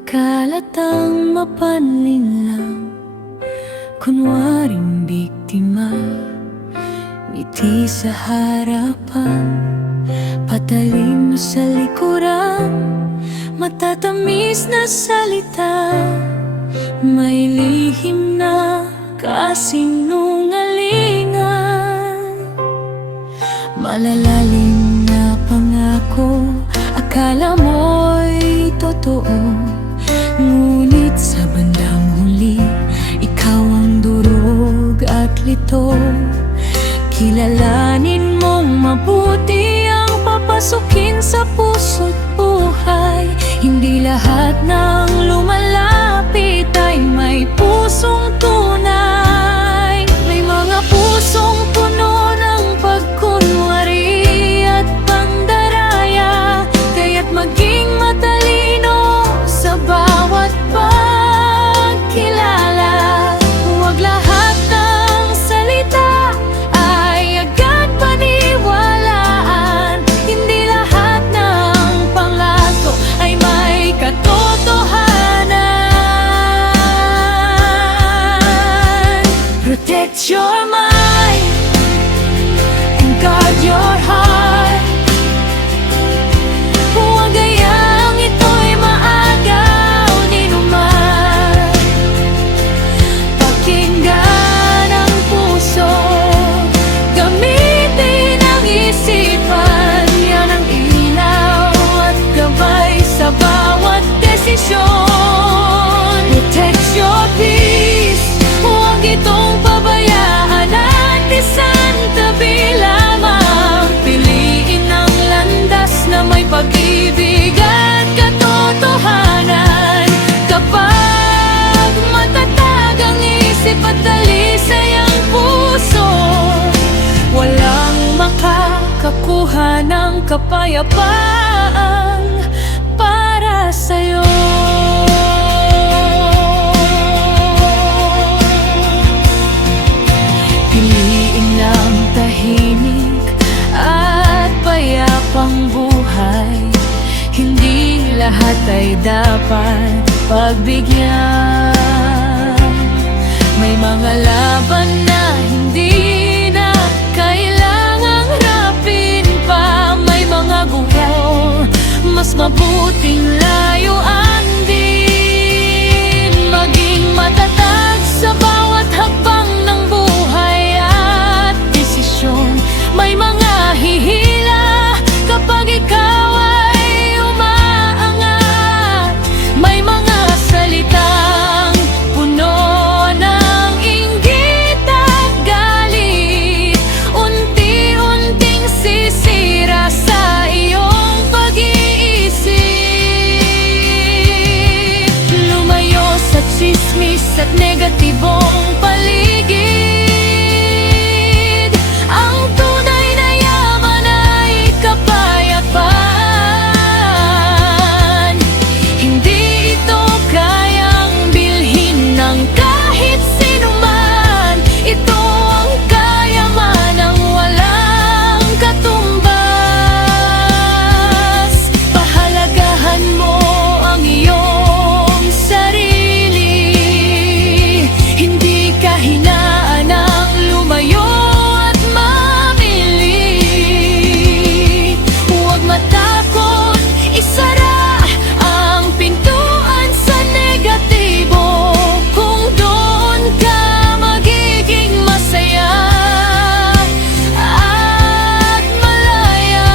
Nagkalat ang mapanlinlang, kunwaring biktima. Ngiti sa harapan, patalim sa likuran. Matatamis na salita, may lihim na kasinungalingan. Malalalim na pangako, akala mo'y totoo. Ngunit sa bandang huli, ikaw ang durog at lito. Kilalanin mong mabuti ang papasukin sa puso't buhay. Hindi lahat ng lumalapit ay may pusong tunay. May mga pusong puno ng pagkunwari at pandaraya, kaya't maging matalino sa bawat pagkilala. Huwag lahat ng salita ay agad paniwalaan. Hindi lahat ng pangako ay may katotohanan. Protect your mind and guard your heart. Huwag gayang ito'y maagaw ni numan. Pakinggan ang puso, gamitin ang isipan. Yan ang ilaw at gabay sa bawat desisyon. Protect your peace, huwag itong pabayaan at isantabi lamang. Piliin ang landas na may pag-ibig at katotohanan. Kapag matatag ang isip at dalisay ang puso, walang makakakuha ng kapayapaan para sa'yo. Piliin ang tahimik at payapang buhay. Hindi lahat ay dapat pagbigyan. May mga laban na hindi na kailangang harapin pa. May mga guho, mas mabuting layuan din. Maging matatag sa bawat hakbang ng buhay at desisyon. May mga hihila kapag ikaw ay umaangat. May mga salitang puno ng inggit at galit, unti-unting sisira sa iyong pag-iisip. Lumayo sa tsismis at negatibong paligid. Ang tunay na yaman ay kapayapaan. Hindi ito kayang bilhin ng kahit sinuman. Ito ang kayamanang walang katumbas. Pahalagahan mo ang iyong sarili. Hindi ka hinaan ng lumayo at mamili. Huwag matakot, isara ang pintuan sa negatibo. Kung doon ka magiging masaya at malaya.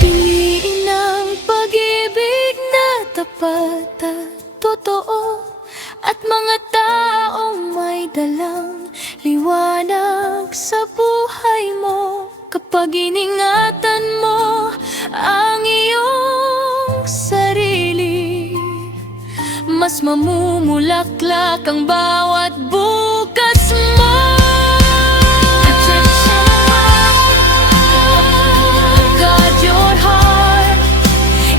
Piliin ang pag-ibig na tapat at totoo, at mga taong may dalang liwanag sa buhay mo. Kapag iningatan mo ang iyong sarili, mas mamumulaklak ang bawat bukas mo. Guard your heart.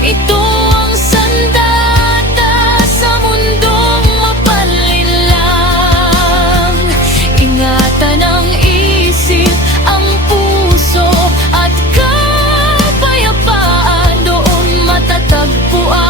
Ito ang sandata sa mundong mapanlinlang. Ingatan ang isip, ang puso at kapayapaan. Doon matatagpuan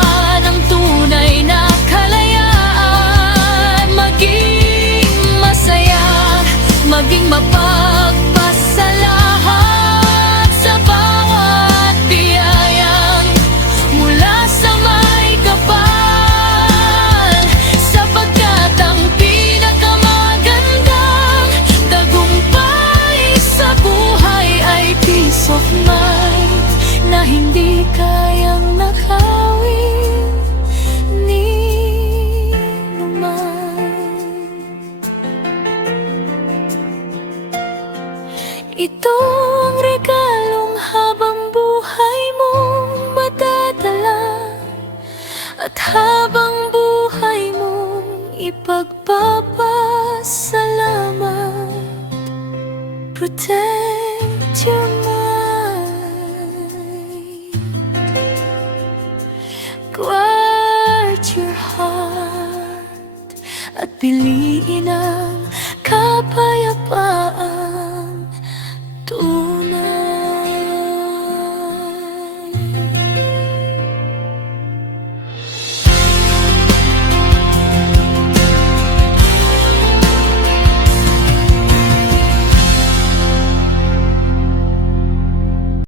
At habang buhay mong ipagpapasalamat, protect your mind, guard your heart, at piliin ang